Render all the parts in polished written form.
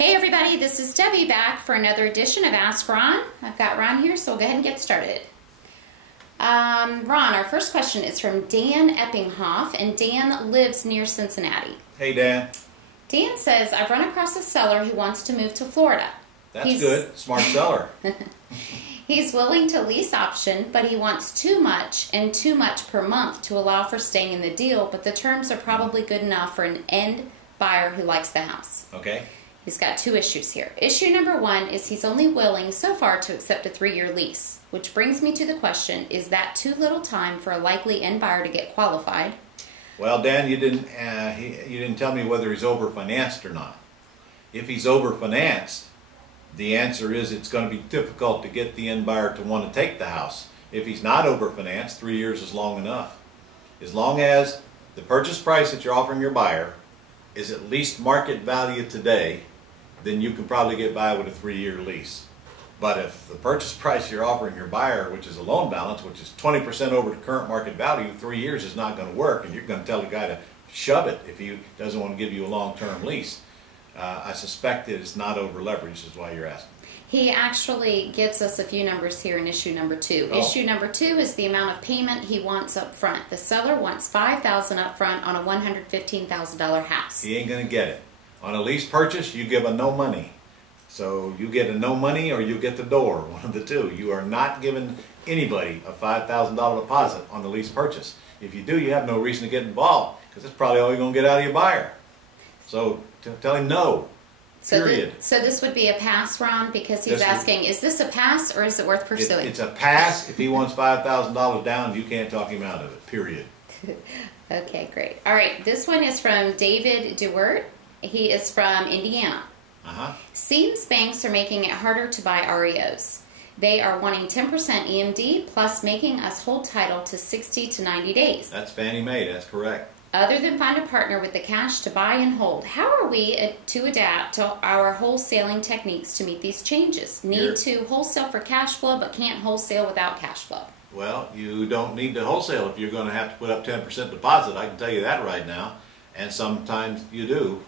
Hey everybody, this is Debbie back for another edition of Ask Ron. I've got Ron here, so we'll go ahead and get started. Ron, our first question is from Dan Eppinghoff, and Dan lives near Cincinnati. Hey Dan. Dan says, I've run across a seller who wants to move to Florida. That's good. Smart seller. He's willing to lease option, but he wants too much and too much per month to allow for staying in the deal, but the terms are probably good enough for an end buyer who likes the house. Okay. He's got two issues here. Issue number one is he's only willing so far to accept a 3-year lease, which brings me to the question, is that too little time for a likely end buyer to get qualified? Well, Dan, you didn't tell me whether he's overfinanced or not. If he's overfinanced, the answer is it's going to be difficult to get the end buyer to want to take the house. If he's not overfinanced, 3 years is long enough. As long as the purchase price that you're offering your buyer is at least market value today, then you can probably get by with a 3-year lease. But if the purchase price you're offering your buyer, which is a loan balance, which is 20% over the current market value, 3 years is not going to work, and you're going to tell the guy to shove it if he doesn't want to give you a long-term lease. I suspect that it's not over-leveraged is why you're asking. He actually gives us a few numbers here in issue number 2. Oh. Issue number 2 is the amount of payment he wants up front. The seller wants $5,000 up front on a $115,000 house. He ain't going to get it. On a lease purchase, you give a no money. So you get a no money or you get the door, one of the two. You are not giving anybody a $5,000 deposit on the lease purchase. If you do, you have no reason to get involved because that's probably all you're going to get out of your buyer. So tell him no, period. So this would be a pass, Ron, because he's asking, is this a pass or is it worth pursuing? It's a pass. If he wants $5,000 down, you can't talk him out of it, period. Okay, great. All right, this one is from David DeWert. He is from Indiana. Seems banks are making it harder to buy REOs. They are wanting 10% EMD plus making us hold title to 60 to 90 days. That's Fannie Mae, that's correct. Other than find a partner with the cash to buy and hold, how are we to adapt to our wholesaling techniques to meet these changes? Need to wholesale for cash flow but can't wholesale without cash flow. Well, you don't need to wholesale if you're going to have to put up 10% deposit. I can tell you that right now. And sometimes you do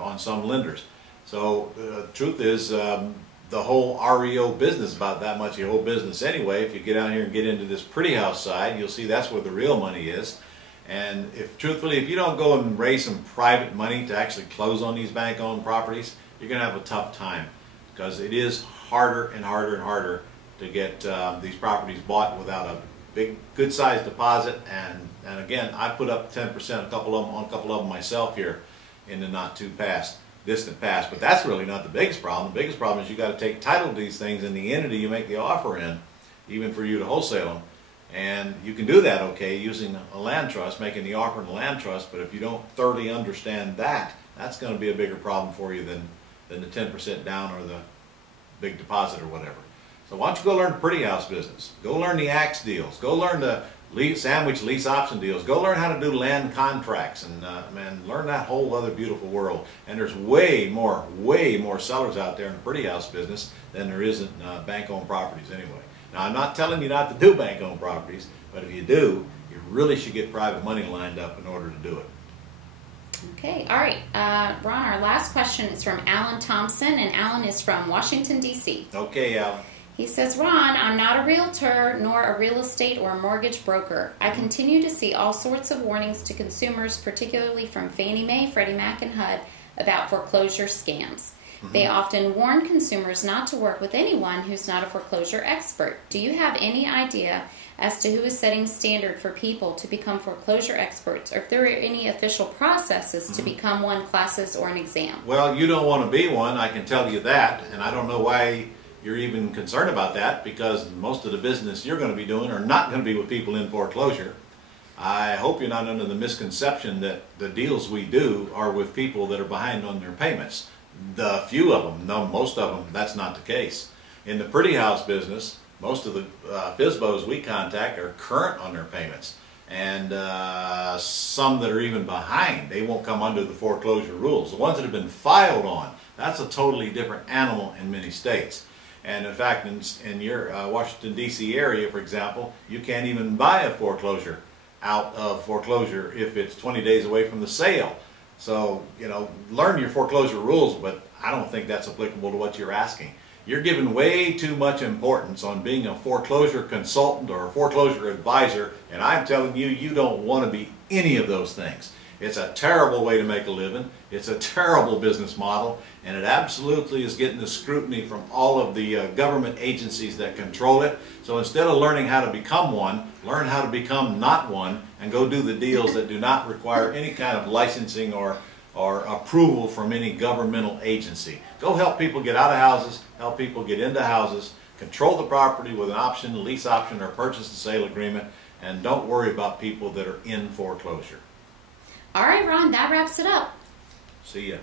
on some lenders. So the truth is the whole REO business is about that much your whole business anyway. If you get out here and get into this pretty house side, you'll see that's where the real money is. And truthfully, if you don't go and raise some private money to actually close on these bank-owned properties, you're going to have a tough time because it is harder and harder and harder to get these properties bought without a big, good-sized deposit. And again, I put up 10% on a couple of them myself here in the distant past. But that's really not the biggest problem. The biggest problem is you got to take title to these things in the entity you make the offer in, even for you to wholesale them. And you can do that okay using a land trust, making the offer in a land trust, but if you don't thoroughly understand that, that's going to be a bigger problem for you than the 10% down or the big deposit or whatever. So why don't you go learn the pretty house business? Go learn the AX deals. Go learn the sandwich lease option deals. Go learn how to do land contracts and learn that whole other beautiful world. And there's way more sellers out there in the pretty house business than there is in bank-owned properties anyway. Now, I'm not telling you not to do bank-owned properties, but if you do, you really should get private money lined up in order to do it. Okay, all right. Ron, our last question is from Alan Thompson, and Alan is from Washington, D.C. Okay, Alan. He says, Ron, I'm not a realtor nor a real estate or a mortgage broker. I continue to see all sorts of warnings to consumers, particularly from Fannie Mae, Freddie Mac, and HUD, about foreclosure scams. They often warn consumers not to work with anyone who's not a foreclosure expert. Do you have any idea as to who is setting standard for people to become foreclosure experts, or if there are any official processes to become one, classes, or an exam? Well, you don't want to be one, I can tell you that, and I don't know why you're even concerned about that, because most of the business you're going to be doing are not going to be with people in foreclosure. I hope you're not under the misconception that the deals we do are with people that are behind on their payments. The few of them, no, most of them, that's not the case. In the pretty house business, most of the FSBOs we contact are current on their payments, and some that are even behind, they won't come under the foreclosure rules. The ones that have been filed on, that's a totally different animal in many states. And in fact, in your Washington, D.C. area, for example, you can't even buy a foreclosure out of foreclosure if it's 20 days away from the sale. So, learn your foreclosure rules, but I don't think that's applicable to what you're asking. You're giving way too much importance on being a foreclosure consultant or a foreclosure advisor, and I'm telling you, you don't want to be any of those things. It's a terrible way to make a living. It's a terrible business model, and it absolutely is getting the scrutiny from all of the government agencies that control it. So instead of learning how to become one, learn how to become not one, and go do the deals that do not require any kind of licensing or approval from any governmental agency. Go help people get out of houses, help people get into houses, control the property with an option, lease option, or purchase and sale agreement, and don't worry about people that are in foreclosure. All right, Ron, that wraps it up. See ya.